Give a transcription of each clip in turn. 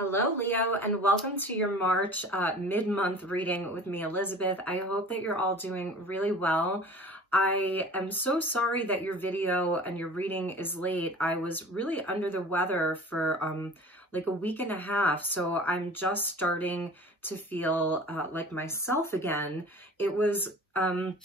Hello, Leo, and welcome to your March mid-month reading with me, Elizabeth. I hope that you're all doing really well. I am so sorry that your video and your reading is late. I was really under the weather for like a week and a half, so I'm just starting to feel like myself again. It was kind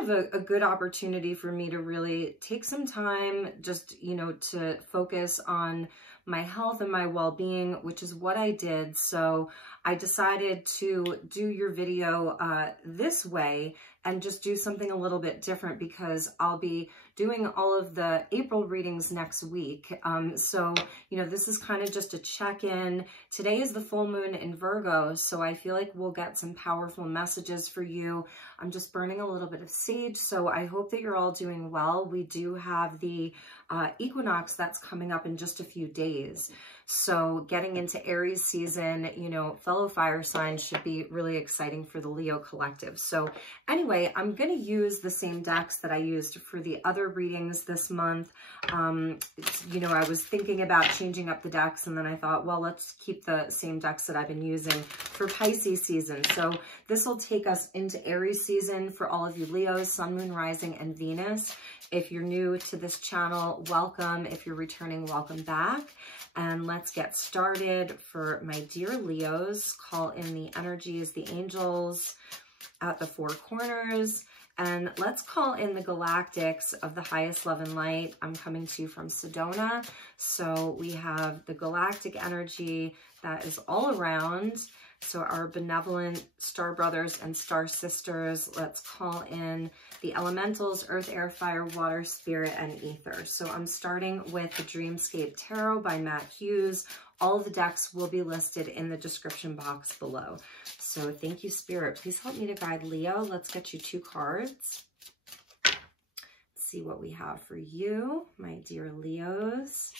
of a good opportunity for me to really take some time just, to focus on my health and my well-being, which is what I did. So I decided to do your video this way and just do something a little bit different because I'll be doing all of the April readings next week. So, this is kind of just a check-in. Today is the full moon in Virgo, so I feel like we'll get some powerful messages for you. I'm just burning a little bit of sage, so I hope that you're all doing well. We do have the equinox that's coming up in just a few days. So getting into Aries season, fellow fire signs should be really exciting for the Leo collective. So anyway, I'm going to use the same decks that I used for the other readings this month. I was thinking about changing up the decks, and then I thought, well, let's keep the same decks that I've been using for Pisces season. So this will take us into Aries season for all of you Leos, Sun, Moon, Rising, and Venus. If you're new to this channel, welcome. If you're returning, welcome back. And let's get started. For my dear Leos, call in the energies, the angels at the four corners. And let's call in the galactics of the highest love and light. I'm coming to you from Sedona. So we have the galactic energy that is all around. So our benevolent star brothers and star sisters, let's call in the elementals, earth, air, fire, water, spirit, and ether. So I'm starting with the Dreamscape Tarot by Hughes. All of the decks will be listed in the description box below. So thank you, Spirit. Please help me to guide Leo. Let's get you two cards. Let's see what we have for you, my dear Leos.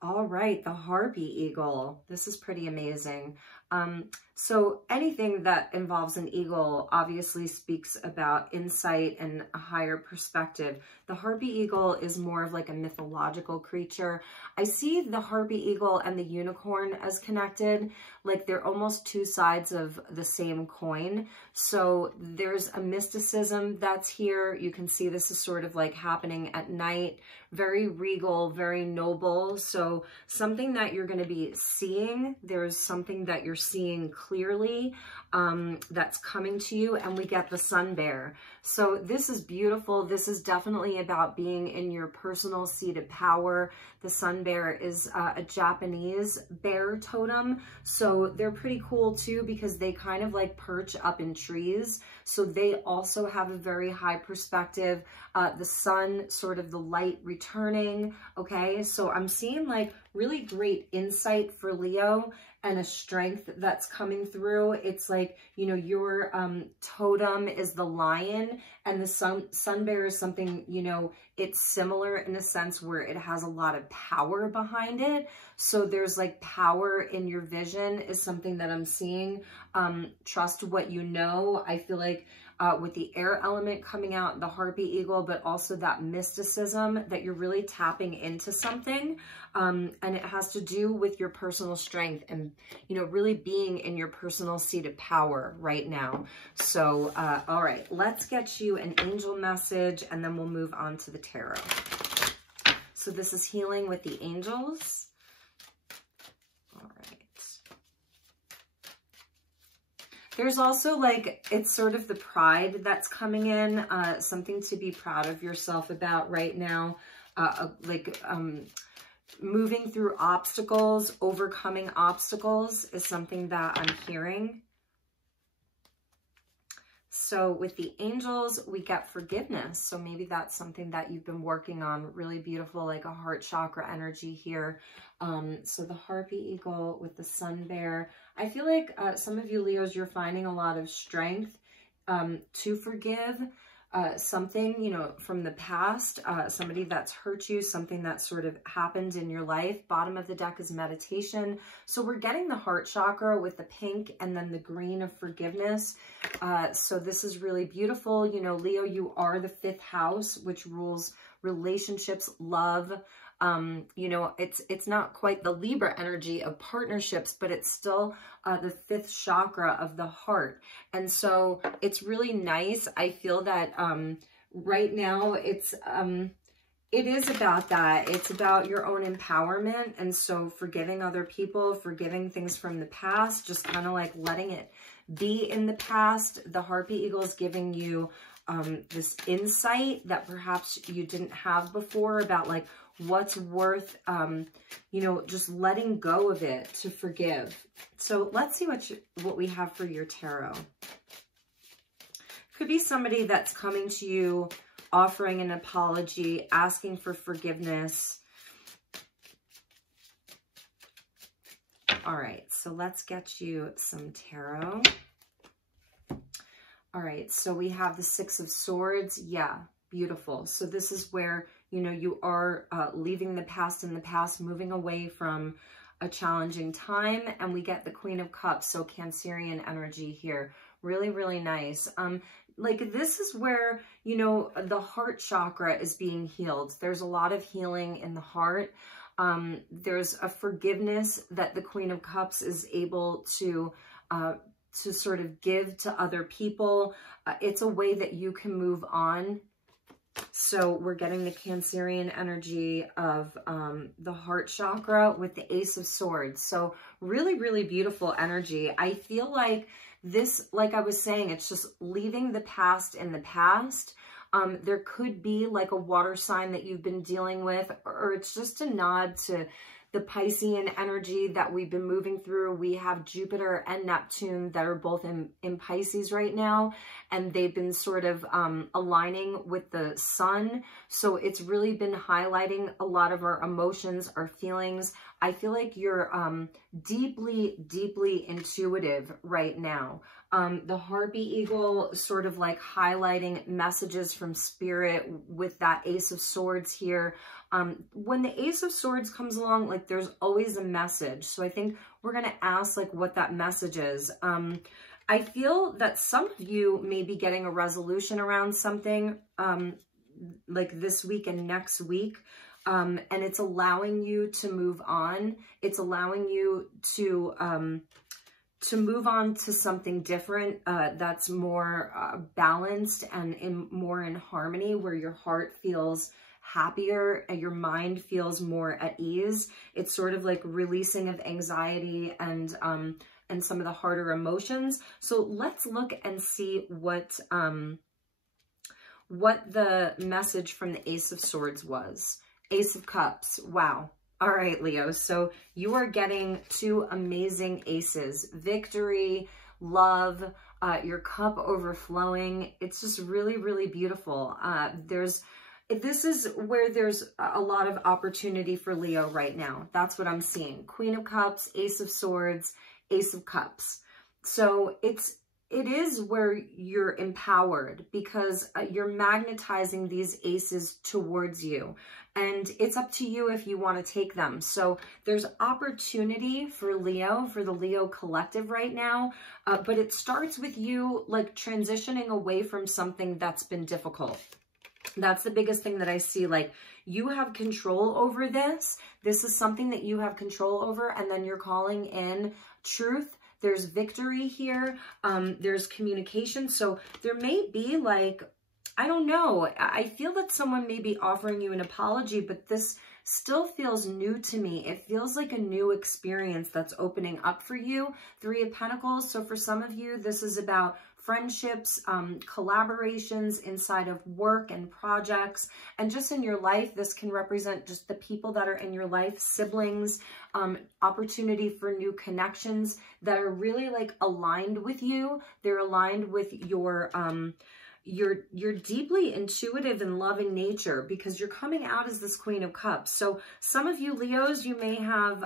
All right, the Harpy Eagle. This is pretty amazing. So anything that involves an eagle obviously speaks about insight and a higher perspective. The Harpy Eagle is more of like a mythological creature. I see the Harpy Eagle and the unicorn as connected, like they're almost two sides of the same coin. So there's a mysticism that's here. You can see this is sort of like happening at night, very regal, very noble. So something that you're going to be seeing, there's something that you're seeing clearly that's coming to you. And we get the sun bear. So this is beautiful. This is definitely about being in your personal seat of power. The sun bear is a Japanese bear totem. So they're pretty cool too, because they kind of like perch up in trees. So they also have a very high perspective. The sun, sort of the light returning. Okay, so I'm seeing like really great insight for Leo and a strength that's coming through. It's like, your totem is the lion, and the sun bear is something, it's similar in a sense where it has a lot of power behind it. So there's like power in your vision is something that I'm seeing. Trust what you know. I feel like with the air element coming out, the Harpy Eagle, but also that mysticism that you're really tapping into something. And it has to do with your personal strength and, really being in your personal seat of power right now. So, all right, let's get you an angel message and then we'll move on to the tarot. So this is healing with the angels. All right. There's also like, it's sort of the pride that's coming in, something to be proud of yourself about right now. Moving through obstacles, overcoming obstacles is something that I'm hearing. So with the angels, we get forgiveness. So maybe that's something that you've been working on. Really beautiful, like a heart chakra energy here. So the Harpy Eagle with the sun bear. I feel like some of you Leos, you're finding a lot of strength to forgive. Something, from the past, somebody that's hurt you, something that sort of happened in your life. Bottom of the deck is meditation. So we're getting the heart chakra with the pink and then the green of forgiveness. So this is really beautiful. Leo, you are the 5th house, which rules relationships, love, You know, it's not quite the Libra energy of partnerships, but it's still the 5th chakra of the heart. And so it's really nice. I feel that right now it is about that. It's about your own empowerment. And so forgiving other people, forgiving things from the past, just kind of like letting it be in the past. The Harpy Eagle is giving you this insight that perhaps you didn't have before about like what's worth, you know, just letting go of it to forgive. So let's see what we have for your tarot. Could be somebody that's coming to you, offering an apology, asking for forgiveness. All right, so let's get you some tarot. All right, so we have the 6 of Swords. Yeah, beautiful. So this is where, you know, you are leaving the past in the past, moving away from a challenging time. And we get the Queen of Cups, so Cancerian energy here. Really, really nice. Like this is where, you know, the heart chakra is being healed. There's a lot of healing in the heart. There's a forgiveness that the Queen of Cups is able to sort of give to other people. It's a way that you can move on. So we're getting the Cancerian energy of the heart chakra with the Ace of Swords. So really, really beautiful energy. I feel like this, like I was saying, it's just leaving the past in the past. There could be like a water sign that you've been dealing with, or it's just a nod to the Piscean energy that we've been moving through. We have Jupiter and Neptune that are both in Pisces right now, and they've been sort of aligning with the sun. So it's really been highlighting a lot of our emotions, our feelings. I feel like you're deeply, deeply intuitive right now. The Harpy Eagle sort of like highlighting messages from spirit with that Ace of Swords here. When the Ace of Swords comes along, like there's always a message. So I think we're going to ask like what that message is. I feel that some of you may be getting a resolution around something like this week and next week. And it's allowing you to move on. It's allowing you to move on to something different that's more balanced and more in harmony, where your heart feels happier and your mind feels more at ease. It's sort of like releasing of anxiety and some of the harder emotions. So let's look and see what the message from the Ace of Swords was. Ace of Cups. Wow. All right, Leo. So you are getting 2 amazing aces. Victory, love, your cup overflowing. It's just really, really beautiful. This is where there's a lot of opportunity for Leo right now. That's what I'm seeing. Queen of Cups, Ace of Swords, Ace of Cups. So it is where you're empowered because you're magnetizing these aces towards you. And it's up to you if you want to take them. So there's opportunity for Leo, for the Leo collective right now. But it starts with you like transitioning away from something that's been difficult. That's the biggest thing that I see. Like you have control over this. This is something that you have control over. And then you're calling in truth. There's victory here. There's communication. So there may be like, I don't know. I feel that someone may be offering you an apology, but this still feels new to me. It feels like a new experience that's opening up for you. 3 of Pentacles. So for some of you, this is about friendships, collaborations inside of work and projects, and just in your life. This can represent just the people that are in your life, siblings, opportunity for new connections that are really like aligned with you. They're aligned with your deeply intuitive and loving nature, because you're coming out as this Queen of Cups. So some of you Leos, you may have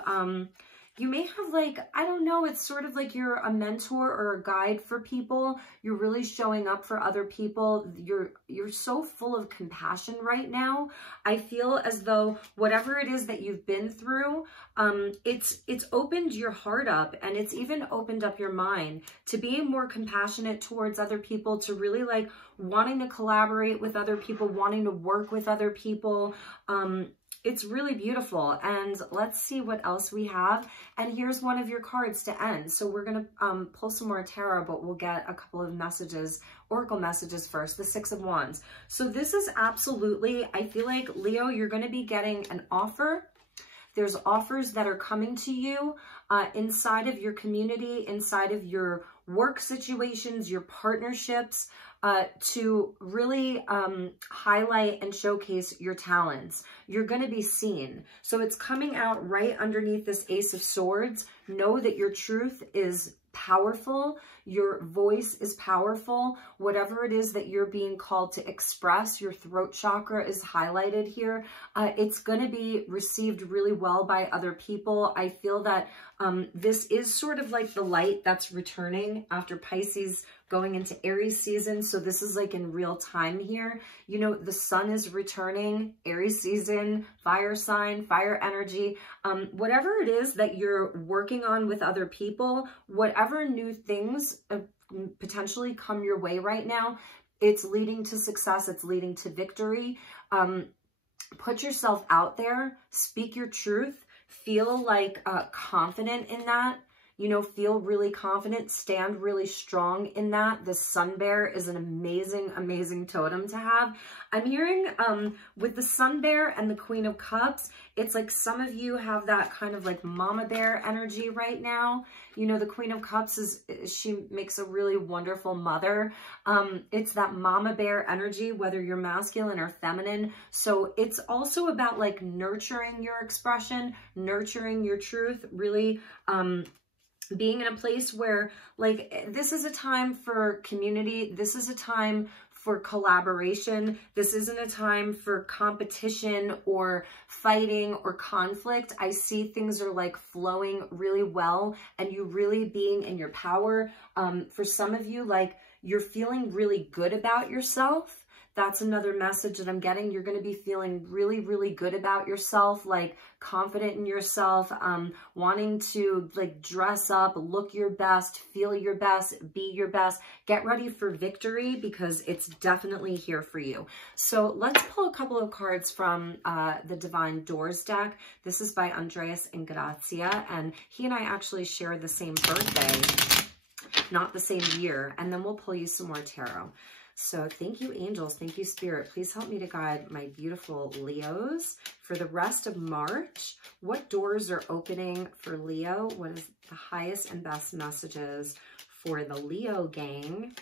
like, I don't know, it's sort of like you're a mentor or a guide for people. You're really showing up for other people. You're so full of compassion right now. I feel as though whatever it is that you've been through, it's opened your heart up, and it's even opened up your mind to being more compassionate towards other people, to really like wanting to collaborate with other people, wanting to work with other people. It's really beautiful. And let's see what else we have. And here's one of your cards to end. So we're going to pull some more tarot, but we'll get a couple of messages, oracle messages first. The Six of Wands. So this is absolutely, I feel like, Leo, you're going to be getting an offer. There's offers that are coming to you inside of your community, inside of your work situations, your partnerships, to really highlight and showcase your talents. You're going to be seen. So it's coming out right underneath this Ace of Swords. Know that your truth is powerful. Your voice is powerful. Whatever it is that you're being called to express, your throat chakra is highlighted here. It's going to be received really well by other people. I feel that this is sort of like the light that's returning after Pisces going into Aries season. So this is like in real time here. You know, the sun is returning, Aries season, fire sign, fire energy. Whatever it is that you're working on with other people, whatever new things potentially come your way right now, it's leading to success. It's leading to victory. Put yourself out there, speak your truth, feel like confident in that. You know, feel really confident, stand really strong in that. The sun bear is an amazing, amazing totem to have. I'm hearing with the sun bear and the Queen of Cups, it's like some of you have that kind of like mama bear energy right now. You know, the Queen of Cups she makes a really wonderful mother. It's that mama bear energy, whether you're masculine or feminine. So it's also about like nurturing your expression, nurturing your truth, really, being in a place where like this is a time for community. This is a time for collaboration. This isn't a time for competition or fighting or conflict. I see things are like flowing really well and you really being in your power. For some of you, like you're feeling really good about yourself. That's another message that I'm getting. You're going to be feeling really, really good about yourself, like confident in yourself, wanting to like dress up, look your best, feel your best, be your best. Get ready for victory because it's definitely here for you. So let's pull a couple of cards from the Divine Doors deck. This is by Andreas Engracia, and he and I actually share the same birthday, not the same year. And then we'll pull you some more tarot. So thank you, angels. Thank you, spirit. Please help me to guide my beautiful Leos for the rest of March. What doors are opening for Leo? What is the highest and best messages for the Leo gang?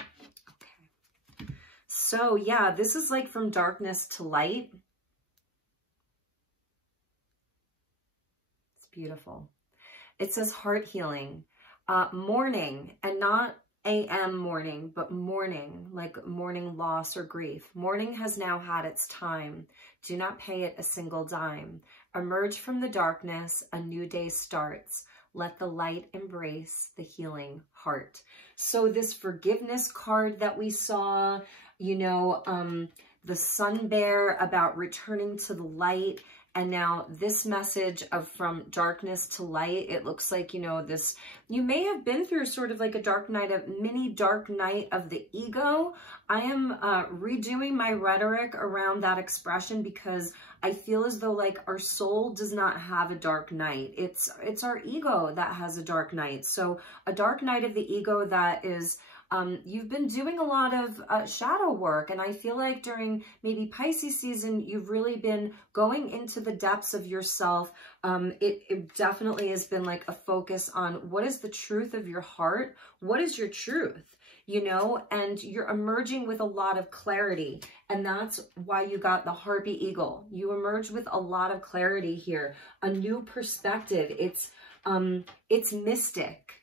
Okay. So yeah, this is like from darkness to light. It's beautiful. It says heart healing. Mourning, and not AM mourning, but mourning, like mourning loss or grief. Mourning has now had its time. Do not pay it a single dime. Emerge from the darkness, a new day starts. Let the light embrace the healing heart. So this forgiveness card that we saw, you know, the sun bear about returning to the light. And now this message of from darkness to light, it looks like, you know, this, you may have been through sort of like a dark night, a mini dark night of the ego. I am redoing my rhetoric around that expression because I feel as though like our soul does not have a dark night. It's our ego that has a dark night. So a dark night of the ego that is, you've been doing a lot of shadow work, and I feel like during maybe Pisces season, you've really been going into the depths of yourself. It definitely has been like a focus on what is the truth of your heart? What is your truth? You know, and you're emerging with a lot of clarity, and that's why you got the Harpy Eagle. You emerge with a lot of clarity here, a new perspective. It's mystic.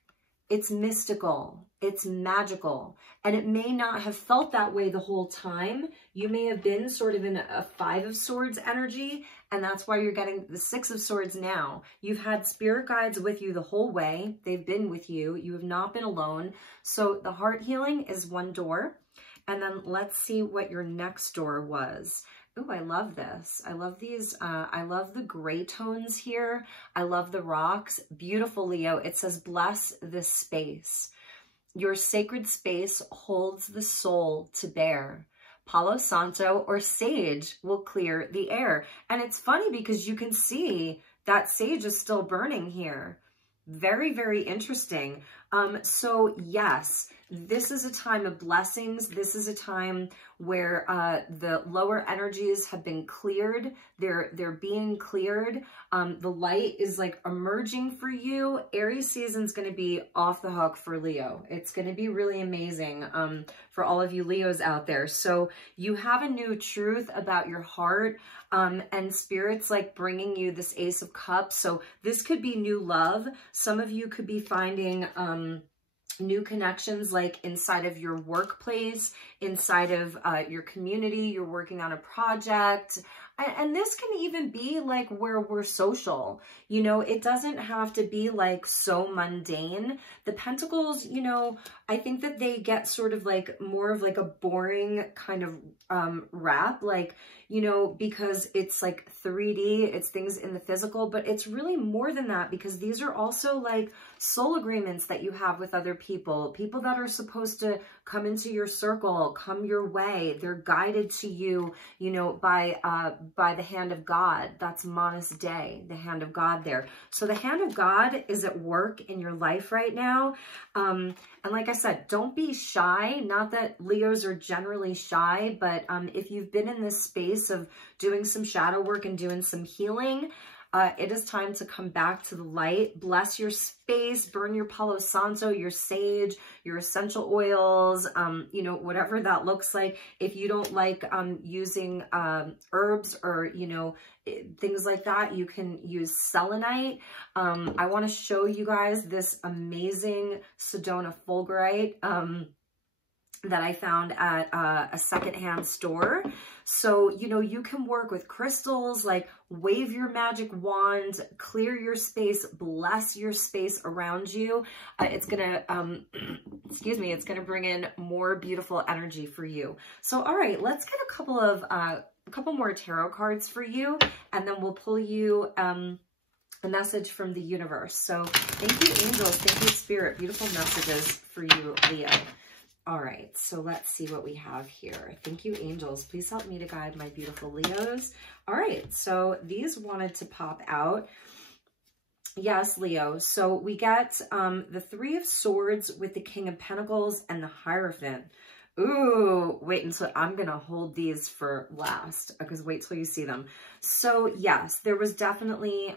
It's mystical, it's magical, and it may not have felt that way the whole time. You may have been sort of in a Five of Swords energy, and that's why you're getting the Six of Swords now. You've had spirit guides with you the whole way. They've been with you. You have not been alone. So the heart healing is one door. And then let's see what your next door was. Oh, I love this. I love these. I love the gray tones here. I love the rocks. Beautiful, Leo. It says, bless this space. Your sacred space holds the soul to bear. Palo Santo or sage will clear the air. And it's funny because you can see that sage is still burning here. Very, very interesting. So yes, this is a time of blessings. This is a time where the lower energies have been cleared. They're being cleared. The light is like emerging for you. Aries season's going to be off the hook for Leo. It's going to be really amazing for all of you Leos out there. So you have a new truth about your heart, and Spirit's like bringing you this Ace of Cups. So this could be new love. Some of you could be finding new connections like inside of your workplace, inside of your community. You're working on a project. And this can even be like where we're social, you know, it doesn't have to be like so mundane. The Pentacles, you know, I think that they get sort of like more of like a boring kind of rap, like, you know, because it's like 3D, it's things in the physical, but it's really more than that, because these are also like soul agreements that you have with other people, people that are supposed to come into your circle, come your way. They're guided to you, you know, by the hand of God. That's Manus Dei, the hand of God there. So the hand of God is at work in your life right now. And like I said, don't be shy. Not that Leos are generally shy, but if you've been in this space of doing some shadow work and doing some healing, it is time to come back to the light. Bless your space, burn your Palo Santo, your sage, your essential oils, you know, whatever that looks like. If you don't like using herbs or, you know, things like that, you can use selenite. I want to show you guys this amazing Sedona fulgurite that I found at a secondhand store. So, you know, you can work with crystals, like wave your magic wand, clear your space, bless your space around you. It's gonna, excuse me, it's gonna bring in more beautiful energy for you. So, all right, let's get a couple more tarot cards for you, and then we'll pull you a message from the universe. So thank you, angels, thank you, spirit, beautiful messages for you, Leo. All right, so let's see what we have here. Thank you, angels. Please help me to guide my beautiful Leos. All right, so these wanted to pop out. Yes, Leo. So we get the Three of Swords with the King of Pentacles and the Hierophant. Ooh, wait until I'm going to hold these for last, because wait till you see them. So yes, there was definitely,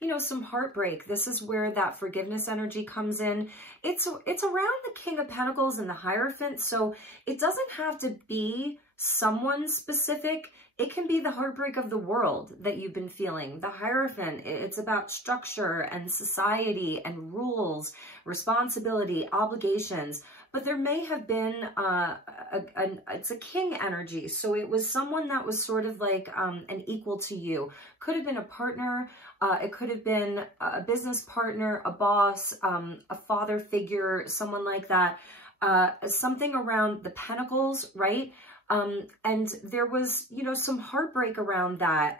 you know, some heartbreak. This is where that forgiveness energy comes in. It's around the King of Pentacles and the Hierophant. So it doesn't have to be someone specific. It can be the heartbreak of the world that you've been feeling. The Hierophant, it's about structure and society and rules, responsibility, obligations. But there may have been, it's a king energy. So it was someone that was sort of like an equal to you. Could have been a partner. It could have been a business partner, a boss, a father figure, someone like that. Something around the Pentacles, right? And there was, you know, some heartbreak around that.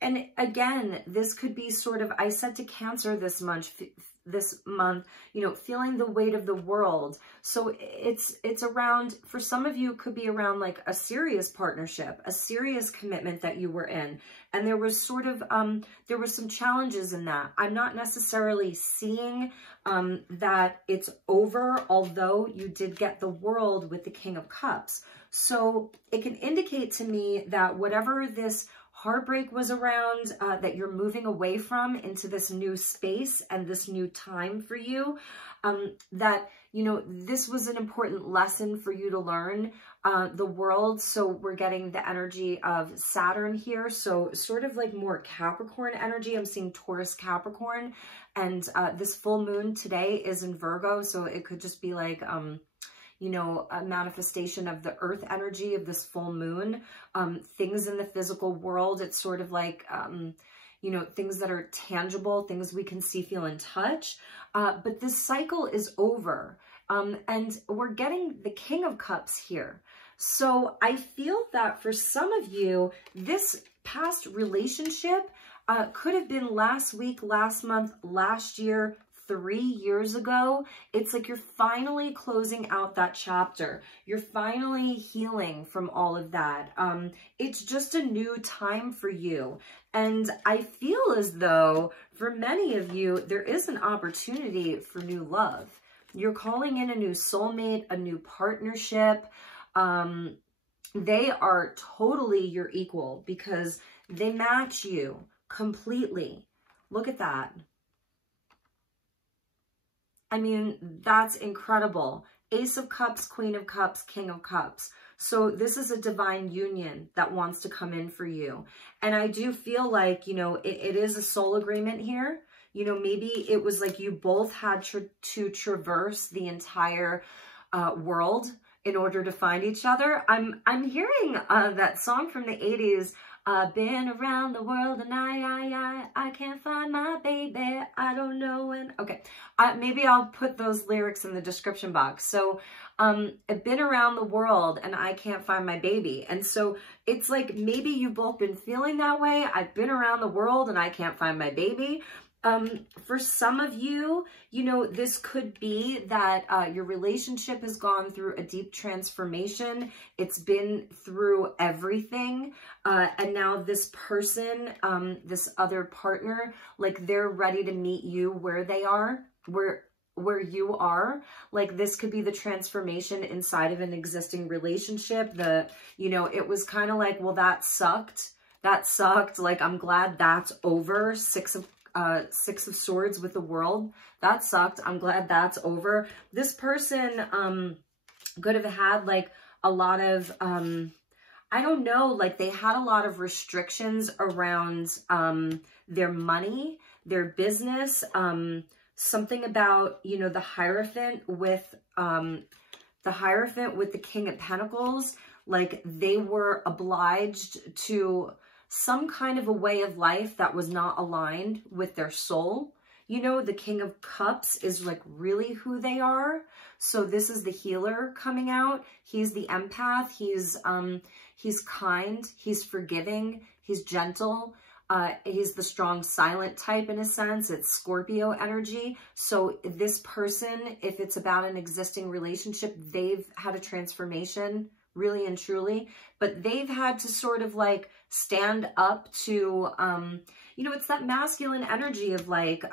And again, this could be sort of, I said to Cancer this month, you know, feeling the weight of the world. So it's around, for some of you, it could be around like a serious partnership, a serious commitment that you were in. And there was sort of, there were some challenges in that. I'm not necessarily seeing that it's over, although you did get the World with the King of Cups. So it can indicate to me that whatever this heartbreak was around, that you're moving away from into this new space and this new time for you, that, you know, this was an important lesson for you to learn, the World. So we're getting the energy of Saturn here. So sort of like more Capricorn energy. I'm seeing Taurus Capricorn, and this full moon today is in Virgo. So it could just be like, you know, a manifestation of the earth energy of this full moon, things in the physical world. It's sort of like, you know, things that are tangible, things we can see, feel, and touch. But this cycle is over. And we're getting the King of Cups here. So I feel that for some of you, this past relationship could have been last week, last month, last year, 3 years ago, it's like you're finally closing out that chapter. You're finally healing from all of that. It's just a new time for you. And I feel as though for many of you, there is an opportunity for new love. You're calling in a new soulmate, a new partnership. They are totally your equal because they match you completely. Look at that. I mean, that's incredible. Ace of Cups, Queen of Cups, King of Cups. So this is a divine union that wants to come in for you. And I do feel like, you know, it is a soul agreement here. You know, maybe it was like you both had to traverse the entire world in order to find each other. I'm hearing that song from the 80s, been around the world and I can't find my baby. I don't know when. Okay, maybe I'll put those lyrics in the description box. So I've been around the world and I can't find my baby. And so it's like maybe you've both been feeling that way. I've been around the world and I can't find my baby. For some of you, you know, this could be that your relationship has gone through a deep transformation. It's been through everything. And now this person, this other partner, like they're ready to meet you where they are, where you are. Like this could be the transformation inside of an existing relationship. You know, it was kind of like, well, that sucked. That sucked. Like, I'm glad that's over. Six of Swords with the World. That sucked. I'm glad that's over. This person could have had like a lot of, I don't know, like they had a lot of restrictions around their money, their business, something about, you know, the Hierophant with the King of Pentacles. Like they were obliged to some kind of a way of life that was not aligned with their soul. You know, the King of Cups is like really who they are. So this is the healer coming out. He's the empath. He's kind. He's forgiving. He's gentle. He's the strong silent type in a sense. It's Scorpio energy. So this person, if it's about an existing relationship, they've had a transformation, really and truly, but they've had to sort of like stand up to, you know, it's that masculine energy of like,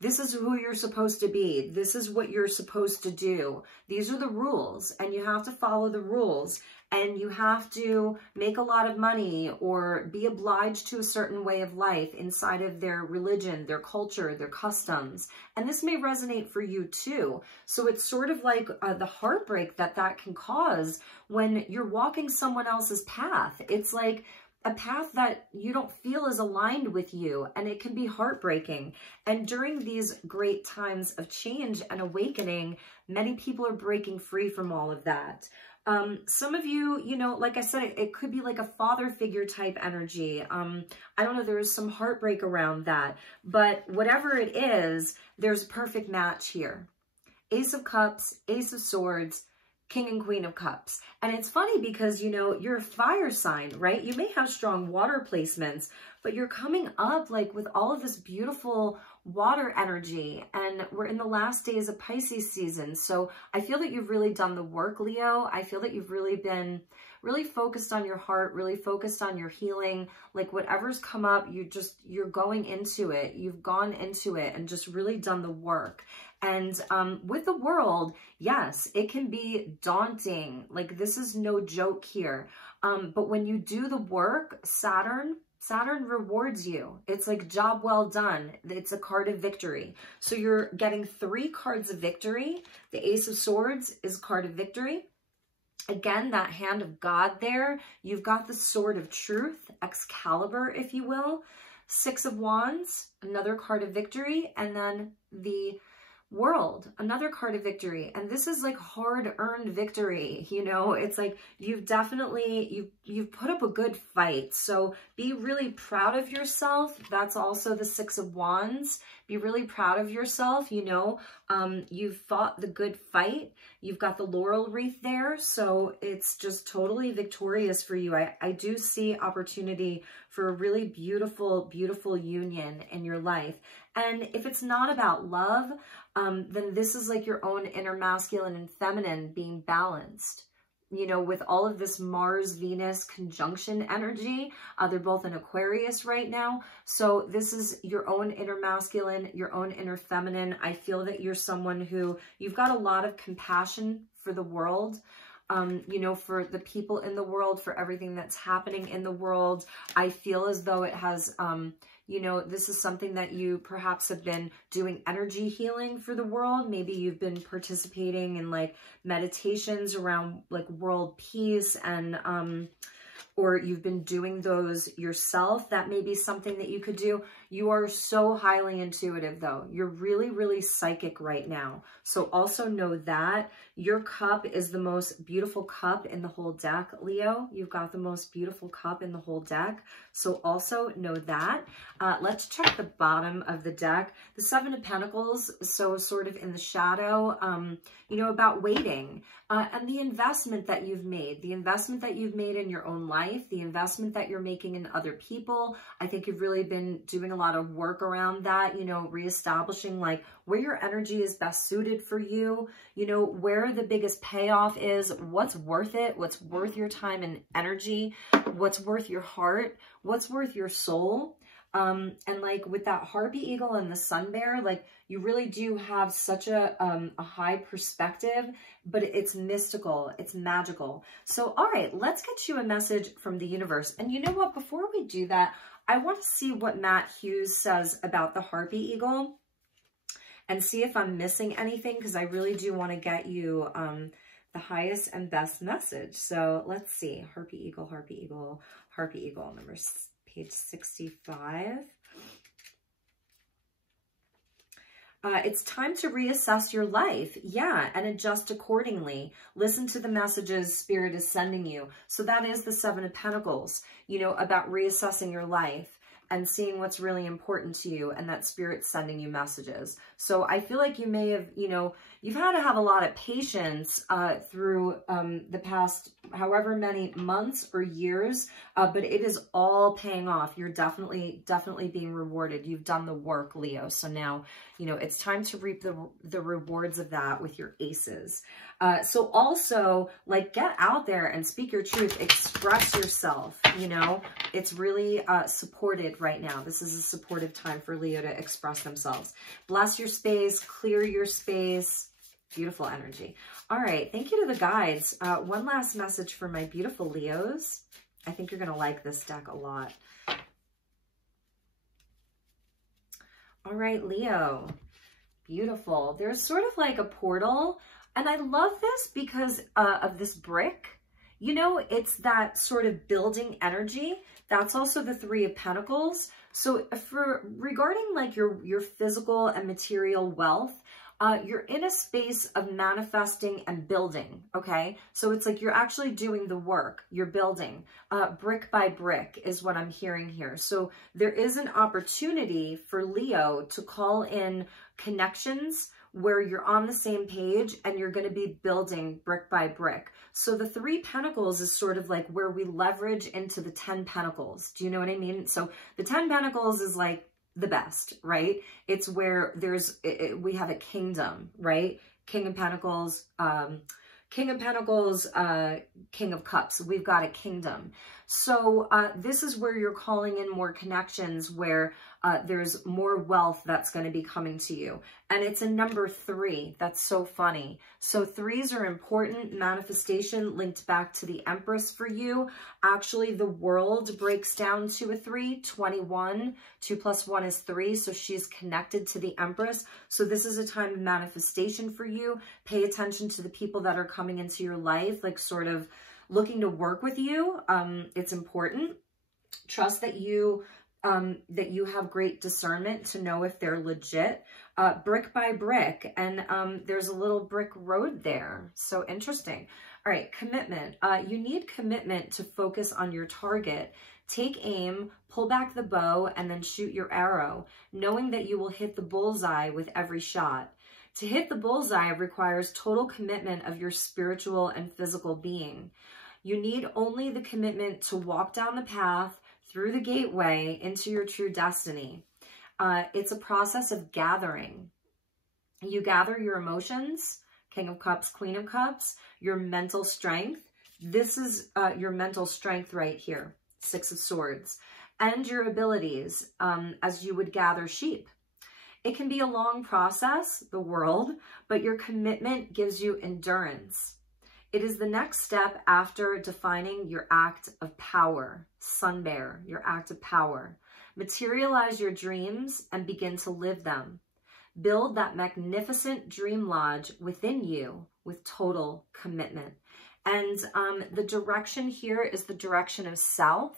this is who you're supposed to be. This is what you're supposed to do. These are the rules and you have to follow the rules and you have to make a lot of money or be obliged to a certain way of life inside of their religion, their culture, their customs. And this may resonate for you too. So it's sort of like the heartbreak that can cause when you're walking someone else's path. It's like a path that you don't feel is aligned with you, and it can be heartbreaking. And during these great times of change and awakening, many people are breaking free from all of that. Some of you, you know, like I said, it could be like a father figure type energy. I don't know, there is some heartbreak around that, but whatever it is, there's a perfect match here. Ace of Cups, Ace of Swords, King and Queen of Cups. And it's funny because, you know, you're a fire sign, right? You may have strong water placements, but you're coming up like with all of this beautiful water energy, and we're in the last days of Pisces season. So I feel that you've really done the work, Leo. I feel that you've really been really focused on your heart, really focused on your healing. Like whatever's come up, you're going into it. You've gone into it and just really done the work. And with the world, yes, it can be daunting. Like this is no joke here. But when you do the work, Saturn rewards you. It's like job well done. It's a card of victory. So you're getting 3 cards of victory. The Ace of Swords is a card of victory. Again, that hand of God there. You've got the Sword of Truth, Excalibur, if you will. 6 of Wands, another card of victory. And then the World, another card of victory. And this is like hard-earned victory. You know, it's like you've definitely, you've put up a good fight. So be really proud of yourself. That's also the 6 of Wands. Be really proud of yourself. You know, you've fought the good fight. You've got the laurel wreath there. So it's just totally victorious for you. I do see opportunity for a really beautiful, beautiful union in your life. And if it's not about love, then this is like your own inner masculine and feminine being balanced. You know, with all of this Mars-Venus conjunction energy, they're both in Aquarius right now. So this is your own inner masculine, your own inner feminine. I feel that you're someone who, you've got a lot of compassion for the world, you know, for the people in the world, for everything that's happening in the world. I feel as though it has, you know, this is something that you perhaps have been doing energy healing for the world. Maybe you've been participating in like meditations around like world peace and, or you've been doing those yourself. That may be something that you could do. You are so highly intuitive though. You're really, really psychic right now. So also know that your cup is the most beautiful cup in the whole deck, Leo. You've got the most beautiful cup in the whole deck. So also know that. Let's check the bottom of the deck. The Seven of Pentacles, so sort of in the shadow, you know, about waiting and the investment that you've made, in your own life, the investment that you're making in other people. I think you've really been doing a lot of work around that, you know, reestablishing like where your energy is best suited for you, you know, where the biggest payoff is, what's worth it, what's worth your time and energy, what's worth your heart, what's worth your soul. And like with that harpy eagle and the sun bear, like you really do have such a high perspective, but it's mystical, it's magical. So, all right, let's get you a message from the universe. And you know what, before we do that, I want to see what Matt Hughes says about the harpy eagle and see if I'm missing anything, because I really do want to get you the highest and best message. So let's see, harpy eagle, number page 65. It's time to reassess your life. Yeah, and adjust accordingly. Listen to the messages Spirit is sending you. So that is the Seven of Pentacles, you know, about reassessing your life and seeing what's really important to you, and that Spirit's sending you messages. So I feel like you may have, you know, you've had to have a lot of patience through the past however many months or years, but it is all paying off. You're definitely being rewarded. You've done the work, Leo. So now, you know, it's time to reap the rewards of that with your aces. So also, like, get out there and speak your truth. Express yourself, you know. It's really supported right now. This is a supportive time for Leo to express themselves. Bless your space, clear your space. Beautiful energy. All right, thank you to the guides. One last message for my beautiful Leos. I think you're going to like this deck a lot. All right, Leo. Beautiful. There's sort of like a portal, and I love this because of this brick. You know, it's that sort of building energy. That's also the Three of Pentacles. So regarding like your physical and material wealth, you're in a space of manifesting and building, okay? So it's like you're actually doing the work. You're building brick by brick is what I'm hearing here. So there is an opportunity for Leo to call in connections where you're on the same page and you're going to be building brick by brick. So the Three Pentacles is sort of like where we leverage into the 10 Pentacles. Do you know what I mean? So the 10 Pentacles is like the best, right? It's where we have a kingdom, right? King of Pentacles, King of Cups. We've got a kingdom. So this is where you're calling in more connections, where there's more wealth that's going to be coming to you. And it's a number 3. That's so funny. So 3s are important. Manifestation linked back to the Empress for you. Actually, the world breaks down to a 3, 21. 2 plus 1 is 3. So she's connected to the Empress. So this is a time of manifestation for you. Pay attention to the people that are coming into your life, like sort of looking to work with you. It's important. Trust that you have great discernment to know if they're legit, brick by brick. And there's a little brick road there. So interesting. All right, commitment. You need commitment to focus on your target. Take aim, pull back the bow, and then shoot your arrow, knowing that you will hit the bullseye with every shot. To hit the bullseye requires total commitment of your spiritual and physical being. You need only the commitment to walk down the path through the gateway into your true destiny. It's a process of gathering. You gather your emotions, King of Cups, Queen of Cups, your mental strength. This is your mental strength right here, Six of Swords, and your abilities as you would gather sheep. It can be a long process, the world, but your commitment gives you endurance. It is the next step after defining your act of power, Sun Bear, your act of power. Materialize your dreams and begin to live them. Build that magnificent dream lodge within you with total commitment. And the direction here is the direction of south,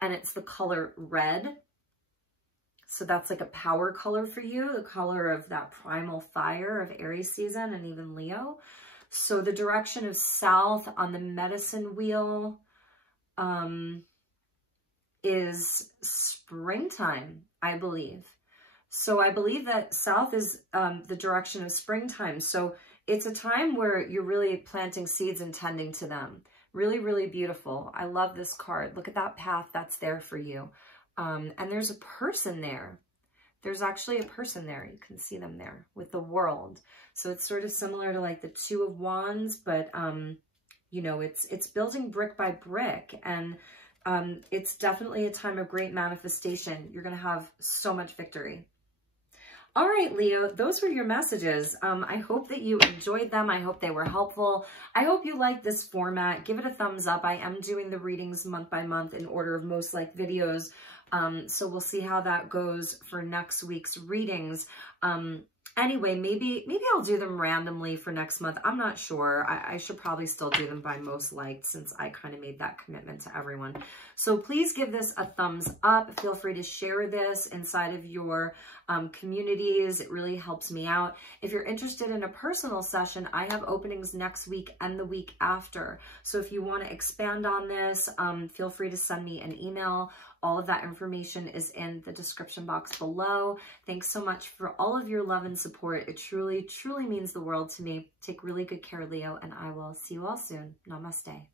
and it's the color red. So that's like a power color for you, the color of that primal fire of Aries season and even Leo. So the direction of south on the medicine wheel is springtime, I believe. So I believe that south is the direction of springtime. So it's a time where you're really planting seeds and tending to them. Really, really beautiful. I love this card. Look at that path that's there for you. And there's a person there. There's actually a person there. You can see them there with the world. So it's sort of similar to like the Two of Wands, but, you know, it's building brick by brick. And it's definitely a time of great manifestation. You're going to have so much victory. All right, Leo, those were your messages. I hope that you enjoyed them. I hope they were helpful. I hope you like this format. Give it a thumbs up. I am doing the readings month by month in order of most liked videos. So we'll see how that goes for next week's readings. Anyway, maybe I'll do them randomly for next month. I'm not sure. I should probably still do them by most liked since I kind of made that commitment to everyone. So please give this a thumbs up. Feel free to share this inside of your communities. It really helps me out. If you're interested in a personal session, I have openings next week and the week after. So if you want to expand on this, feel free to send me an email. All of that information is in the description box below. Thanks so much for all of your love and support. It truly, truly means the world to me. Take really good care, Leo, and I will see you all soon. Namaste.